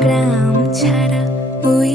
গ্রাম ছাড়া ওই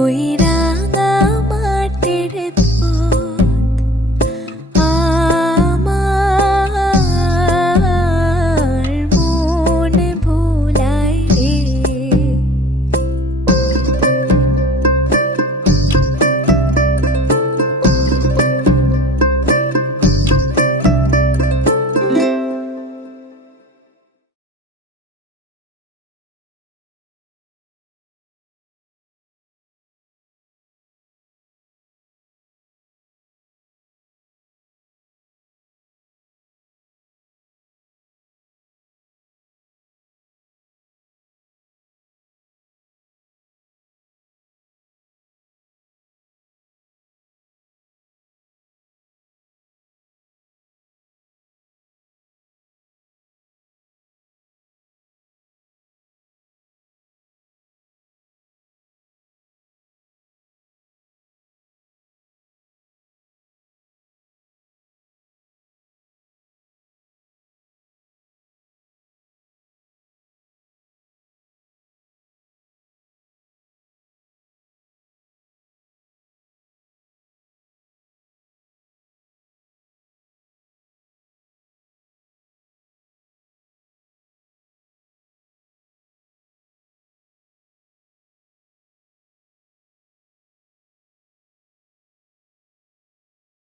huirás.